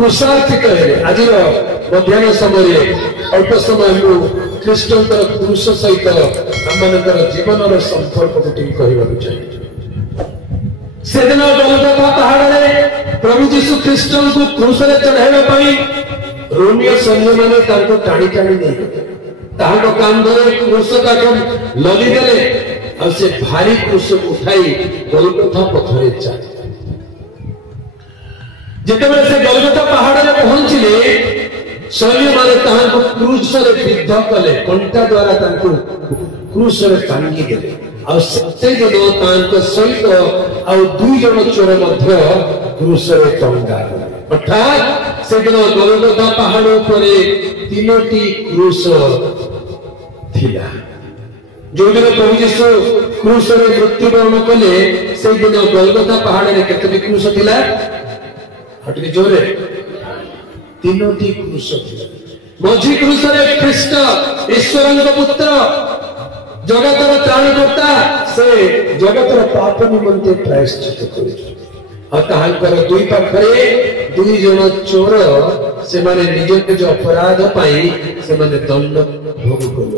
क्रुशार्थित है आज मध्याह्न समय अल्प समय ख्रीष्टर क्रुश सहित आम जीवन संपर्क को कहवाक चाहिए। से दिन गोलगोथा पहाड़ प्रभु जीशु ख्रीष्ट को क्रुश चढ़ावा रोमियो सैन्य मैंने टाणी टाणी नहीं कांधरे क्रुश लदिदेले और से भारी क्रुश उठाई गोलगोथा पथर चले जितेबाला से गोलगोथा पहाड़ में पहुंचले सैन्य माने क्रूस विद्ध कले कंटा द्वारा क्रूस टांगी देले से दिन सहित आउ दुई जन चोर क्रूस टंगा अर्थात से दिन गोलगोथा पहाड़ पर तीनोटी क्रूस थिला जो दिन प्रभु जीशु क्रूस मृत्युवरण कले से दिन गोलगोथा पहाड़ में केतोटी क्रूस थिला हटके जोरे तीनोटी क्रूस मझी क्रूस ख्रीष्ट ईश्वर पुत्र जगतर त्राणकर्ता से जगतर पाप निमंते प्रायश्चित कर दुई पाखरे दुई जन चोर से माने निज निज अपराध पाई से माने दंड भोग कर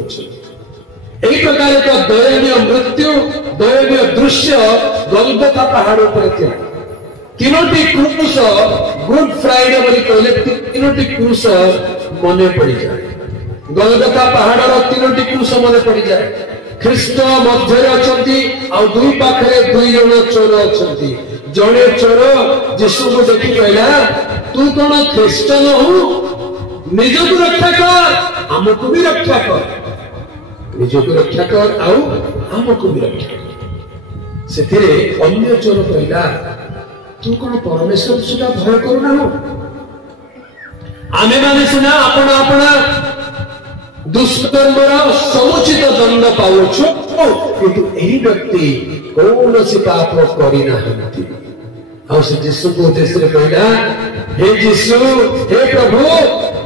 प्रकार एक दयनीय मृत्यु दयनीय दृश्य गोलगोथा पहाड़ पर थिला तीनोटी क्रूस गुड फ्राइडे बोली कहले तीनोटी क्रूस मने पड़ी जाए गोलगोथा पहाड़ तीनोटी क्रूस मने पड़ी जाए ख्रीष्ट मध्य अछंती आ दुई पाखरे दुई जन चोर अछंती जणे चोर यीशु को देखि कहला तू कोन ख्रीष्ट नहु निज को रक्षा कर हमको भी रक्षा कर निज को रक्षा कर आउ हमको भी रक्षा कर सेथिरे अन्य चोर कहला तू कौन परमेश्वर सुधा भय करूना हो आमे माने सिना अपना अपना दुष्कर्म समुचित दंड पाउछु किंतु एही व्यक्ति कौन सी पाप करी नाहंती और से यीशु को उद्देश्य रे कहला हे यीशु हे प्रभु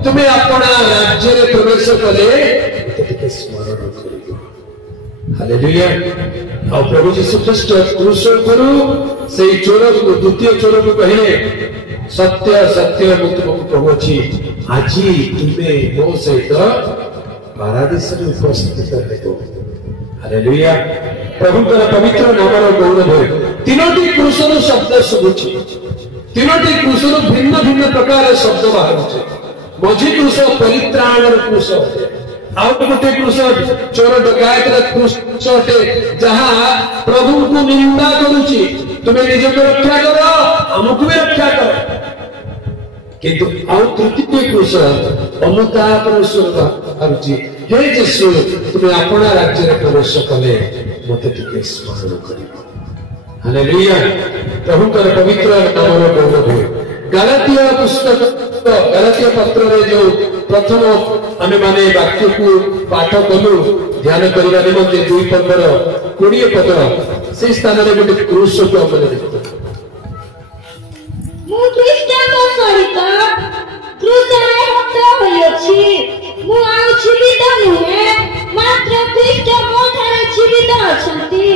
तुम्हें अपना राज्य रे प्रवेश कले एते स्मरण करियो हालेलुया और प्रभु यीशु ख्रीष्ट क्रूस करू से चोर को द्वितीय चोर को कहले सत्य सत्य मुक्त प्रभु छी आज तुम्हें मो सहित पारादीस में उपस्थित हेतु हालेलुया प्रभु का पवित्र नाम गौरव हो तीनोटी क्रूस शब्द शुभुछि तीनोटी क्रूस भिन्न भिन्न प्रकार शब्द बाहर मझी क्रूस परित्राण क्रूस आउ गोटे क्रूस चोर डकायत क्रूस जहाँ प्रभु को निंदा करुची तुम्हें निज को रक्षा करो हमको भी रक्षा करो किंतु आउ तृतीय क्रूस अनुताप हे यीशु तुम्हें अपना राज्य में प्रवेश कले मते टिके स्मरण करियो हालेलुया प्रभु का पवित्र नाम गौरव हो गलातिया पुस्तक गलातिया पत्र रे जो प्रथम आमे माने वाक्य को पाठ कलु ध्यान करबा निमंते 2 पर्वर 20 पद से स्थान रे गोटे क्रूस को हमने देखतो मु ख्रीष्टन सहित क्रूस रे हत होई अछि मु आउ जीवित नुहे मात्र ख्रीष्ट मो थारे जीवित अछंती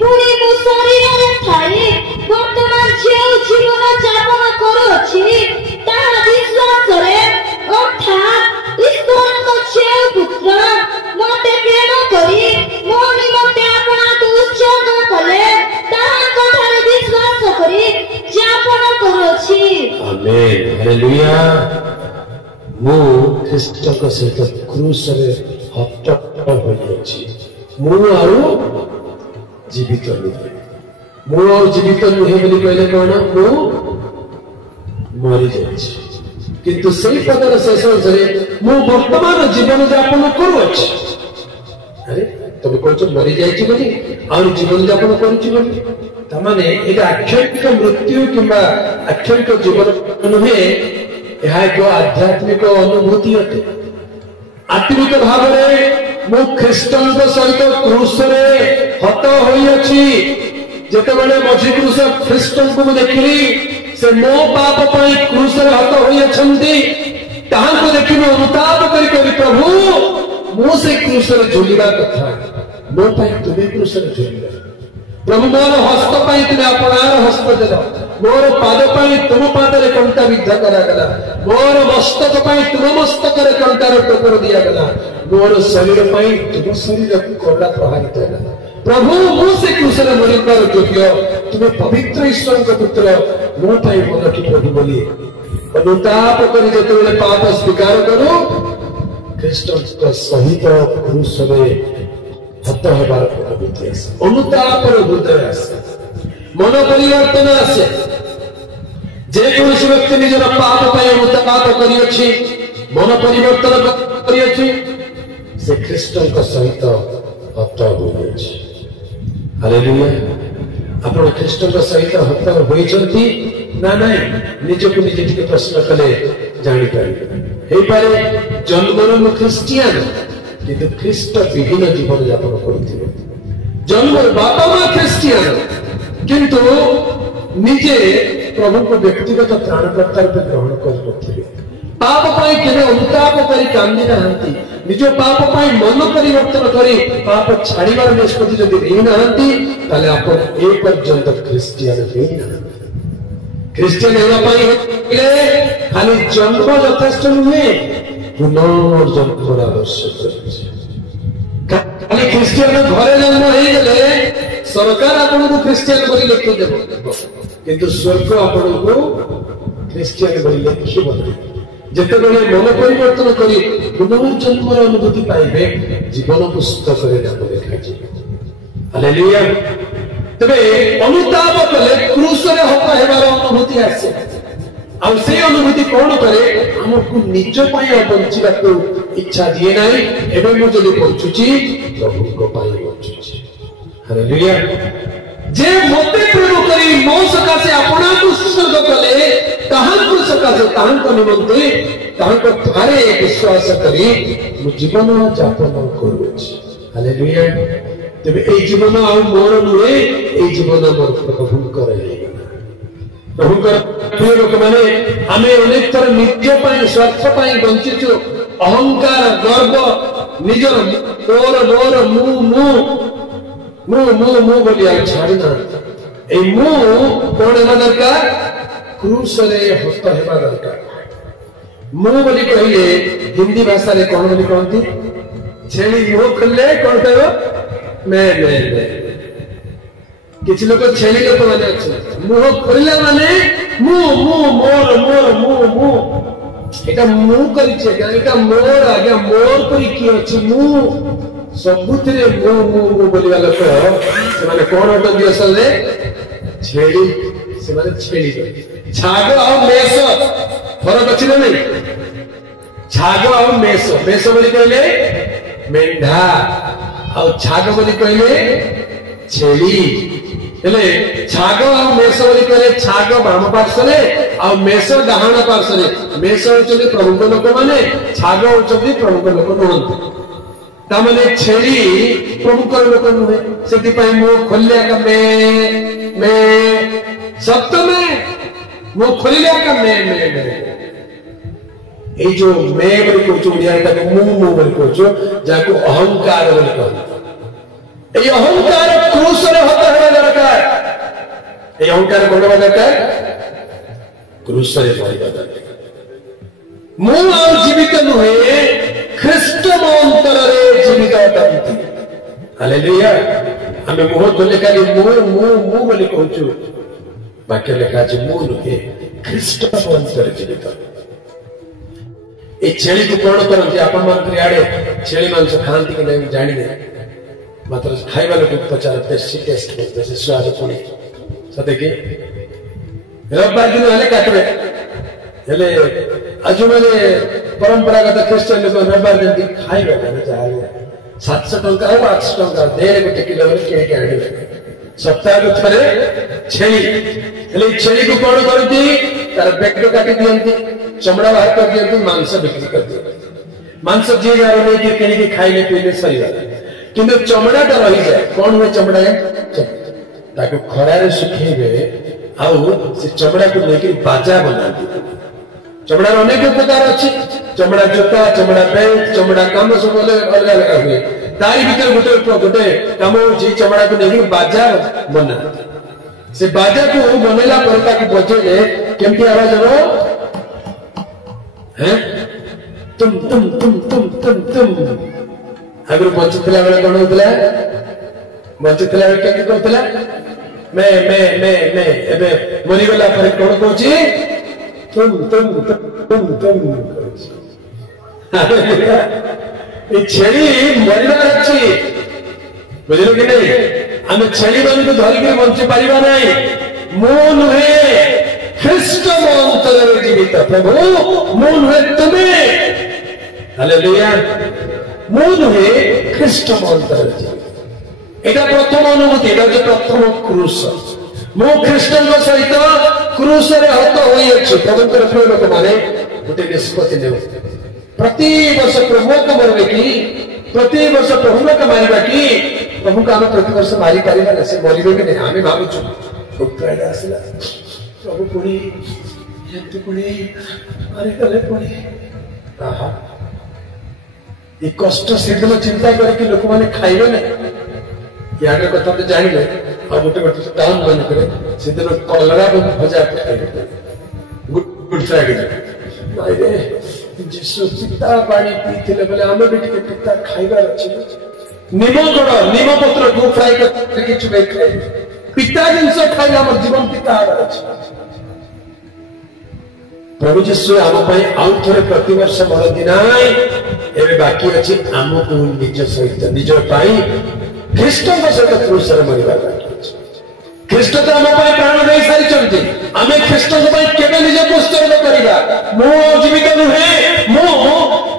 पुनी मु शरीर रे थाई वर्तमान जे जीवन यापन करू अछि ता विश्वास रे अर्थात ईश्वर को जे पुत्र मते प्रेम करी मो निमंते आपना को उत्सर्ग कले ताहा कथारे विश्वास करी यापन करू अछि आमेन हालेलुया मु ख्रीष्ट को सहित क्रूस रे हत होई अछि मु आउ जीवित नुहे मु आउ जीवित नुहे बोली कहले कोन मु मरि जाछि किंतु सही पदर शेष रे मु वर्तमान जीवन यापन करू अछि अरे तबे कोच मरि जाछि बोली और जीवन यापन करूछि बोली तमाने एटा अक्षरिक मृत्यु किंबा अक्षरिक जीवन नुहे यह एक आध्यात्मिक अनुभूति अटे आत्मिक भाव मु ख्रीष्टन सहित क्रूस रे हत होई अछि जेतेबेले मझी क्रूस ख्रीष्टन को देखिली से मो पाप पई क्रूस रे हत होई अछंती ताहा को देखि मो अनुताप करी प्रभु मो से क्रूस रे झुलिबा कथा मो पई तुमे क्रूस रे झुलिबा प्रभु मोर हस्त पाई तुम अपनार हस्त देल मोर पाद पाई तुम पादरे कंटा विद्ध करागला मोर मस्तक पाई तुम मस्तक कंटार टोकर दिगला मोर शरीर पाई तुम शरीर कोड़ा प्रहारित है प्रभु मु से क्रूसरे मरिबार योग्य तुम्हें पवित्र ईश्वर पुत्र मो पाई मन की प्रभु बोली अनुताप करी जेतेबेले पाप स्वीकार करो ख्रीष्ट सहित क्रूसरे हत हेबार प्रवृत्ति आसे अनुतापर हृदय आसे मन परिवर्तन आसे जे कौन व्यक्ति निजर पाप पाई अनुताप करियछि मन परिवर्तन करियछि से ख्रीष्टଙ୍କ सहित हत होइछि हालेलुया आपण ख्रीष्टଙ୍କ सहित हत होइछंती ना नहीं निजको निजे टिके प्रश्न कले जानि पारिबे हे पारे जन्मर मु क्रिश्चियन किंतु ख्रीष्ट विहीन जीवन यापन करुथिबे जन्मर बापा मां क्रिश्चियन किंतु निजे प्रभु को व्यक्तिगत त्राणकर्ता रूप ग्रहण कर पाप पाई केने अनुताप करी कांदी नाहंती निज पाप पाई मन परिवर्तन करी पाप छाड़ीबार निष्पत्ति जदि नै नाहंती ताले आपण ए पर्यंत क्रिश्चियन नै नाहंती क्रिश्चियन हेबा पाई खाली जन्म यथेष्ट नुहे पुनर्जन्म आवश्यक खाली क्रिश्चियन घरे जन्म हो गले सरकार आपन को क्रिश्चियन बरी लिखि देबो किंतु स्वर्ग आपन को क्रिश्चियन बरी लिखिबो जेतेबेले मन परिवर्तन करी पुनर्जन्म अनुभूति पाइबे जीवन पुस्तक रे नाम लिखाछि हालेलुया तबे अनुताप कले क्रूस रे हत हेबार अनुभूति आसे आ से अनुभूति कौन करे हमको निज पाई बंचिबा को इच्छा दिए नाही एबे मु जदी बंचुची प्रभु को पाई बंचुची हालेलुया जे मते प्रेम करी मो सकासे अपना को सुसर्ग कले ताहां को सकासे ताहां को निमंते ताहां को थारे विश्वास करी मु जीवन यापन करूची हालेलुया तबे ए जीवन आ मोर नुहे ए जीवन मोर प्रभु करे प्रभुकर प्रिय लोक माने आमे अनेक थर निज पाई स्वार्थ पाई बंचिछु अहंकार गर्व निजर तोर मोर मु मु मु मु मु बोली आ छाड़ना ए मु कोन हेबा दरकार क्रूस रे हस्त हेबा दरकार मु बोली कहिले हिंदी भाषा रे कोन बोली कहंती छेली मुंह खोले कोन कहबो मैं किसी लोग छेली लोक माने अछि मुंह खोलिला माने मु मु मोर मोर मु मु एटा मु करि छै एटा मोर आगे मोर करि की अछि मु सबुतरे मु मु मु बोलिवा लोक से माने कोन होत दियसल रे छेली से माने छेली छागो आ मेस फरक अछि ना नहीं छागो आ मेस मेस बोली कहले मेंढा आ छागो बोली कहले छेली हेले छाग आ मेष बोली कहले छाग बाम पार्श्वरे आ मेष डाहाण पार्श्वरे मेष होचि प्रमुख लोक माने छाग होचि प्रमुख लोक नहंती ता माने छेली प्रमुख लोक नहे सेति पई मो खोलिया का मैं सत्य में मो खोलिया का मैं ए जो मैं बोली कहचो उडिया ता मु मु बोली कहचो जाको अहंकार बोली कहचो ए अहंकार क्रूस रे हत हेबा दरकार ए अहंकार कोन हेबा दरकार क्रूस रे मरिबा दरकार मु आ जीवित नुहे ख्रीष्ट मो अंतर रे जीवित अटंती हालेलुया हमें मुह खोले खाली मु मु मु बोली कहचु वाक्य लेखा अछि मु नुहे ख्रीष्ट मो अंतर जीवित ए छेली को कोन करंती आपन मान क्रियाडे छेली मांस खांती कि नहीं जानि नै मात्र खाइबा लोक पचारते टेस्ट करते से स्वाद पुणी सते कि रविवार दिन हेले काटबे हेले आज माने परंपरागत क्रिश्चियन लोक रविवार दिन खाइबे ना चाहे 700 टंका हो 800 टंका देरे गोटे किलो के आनिबे सप्ताह को थरे छेली हेले छेली को कोन करती तार पेट काटी दियंती चमड़ा बाहर कर दियंती मांस बिक्री कर दियंती मांस जे जारो नै के केनी के खाइले पीले सही जाय किंतु चमड़ा टा रही जाए कौन हुए चमड़ा ताको खरारे सुखेबे आउ से चमड़ा को लेके बाजा बनाती चमड़ा अनेक प्रकार अछि चमड़ा जूता चमड़ा पैंट चमड़ा काम सब अलग अलग हुए तारी भीतर गोटे गोटे काम होची चमड़ा को नहीं बाजा बना से बाजा को बनेला पर ताकि बजेले केमती आवाज हो हैं तुम अगर बचुतला बेले कोन होतला बचुतला बेले केमती होतला मैं एबे मरी गला पर कोन कहूची तुम ये छेली मरिबार अछि बुझिलो कि नहीं आमे छेली मान को धरि के बंची परिबा नहीं मो नुहे ख्रिस्ट मंत्र जीवित प्रभु मो नुहे तुमे हालेलुया मो नुहे ख्रिस्ट मंत्र जीवित एटा प्रथम अनुभूति एटा जे प्रथम क्रूस मो ख्रिस्टन को सहित क्रूस रे हत होई अछि प्रभुकर प्रिय लोक माने गोटे निष्पत्ति ने प्रति वर्ष प्रभु को मरबे की प्रति वर्ष प्रभु को मारिबा की प्रभु का हम प्रति वर्ष मारी पारिबा ना से मरिबे कि नहीं हमें भाबुछु उत्तरायण आसला प्रभु पुणी यंतु पुणी मारी गले पुणी आहा ये कष्ट सेदिन चिंता करके लोक माने खाइबे ना यार कथा तो जानिले और गोटे गोटे टाउन बन करे सेदिन कलरा भजा खाइबे गुड फ्राइडे मारे जिसु पिता पानी पीथिले बोले आमे भी टिके पिता खाइबार अछि निमो गड़ निमो पत्र को फ्राई करके किछु नहीं खाइ पिता जिनसे खाइला हमर जीवन पिता आबार अछि प्रभु जिसु आम पई आउ थोरे प्रति वर्ष मर दिनाय एबे बाकी अछि आम को निज सहित निज पाई ख्रिस्ट को सहित क्रूस रे मरिबा बाकी अछि ख्रिस्ट तो आम पई प्राण देई सारी चलती आमे ख्रिस्ट को पई केबे निज पुस्तक करिबा मो जीवित नुहे मो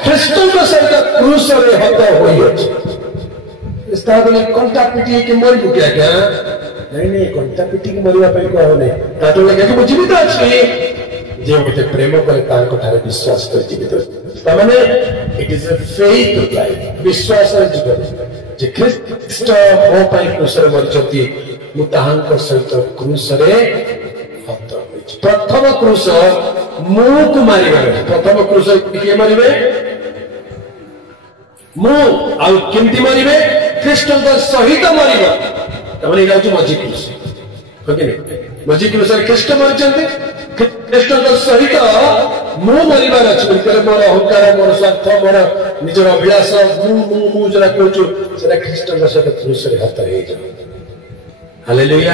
ख्रिस्ट को सहित क्रूस रे हत होई अछि स्ताबले कंटा पिटी के मरि गया क्या नहीं कंटा पिटी के मरिबा पई को होने तातो लगे कि जीवित अछि जे मते प्रेम करे तार कथारे विश्वास कर जीवित त माने it is a faith life विश्वास जीवन जे ख्रिस्ट मो पई क्रूस रे मरिचती मु ताहांक सहित क्रूस रे हत होई प्रथम क्रूस मु को मारिबा प्रथम क्रूस के मरिबे मु आ केमती मरिबे ख्रिस्ट को सहित मरिबा त माने इला जो मजी क्रूस ओके मजी क्रूस ख्रिस्ट मरिचंते ख्रिस्ट को सहित मु मरिबार अछि बिकले मोर अहंकार मोर स्वार्थ मोर निजर अभिलाष मु जरा कहूछु सेटा ख्रिस्ट को सहित क्रूस रे हत हे जा हालेलुया।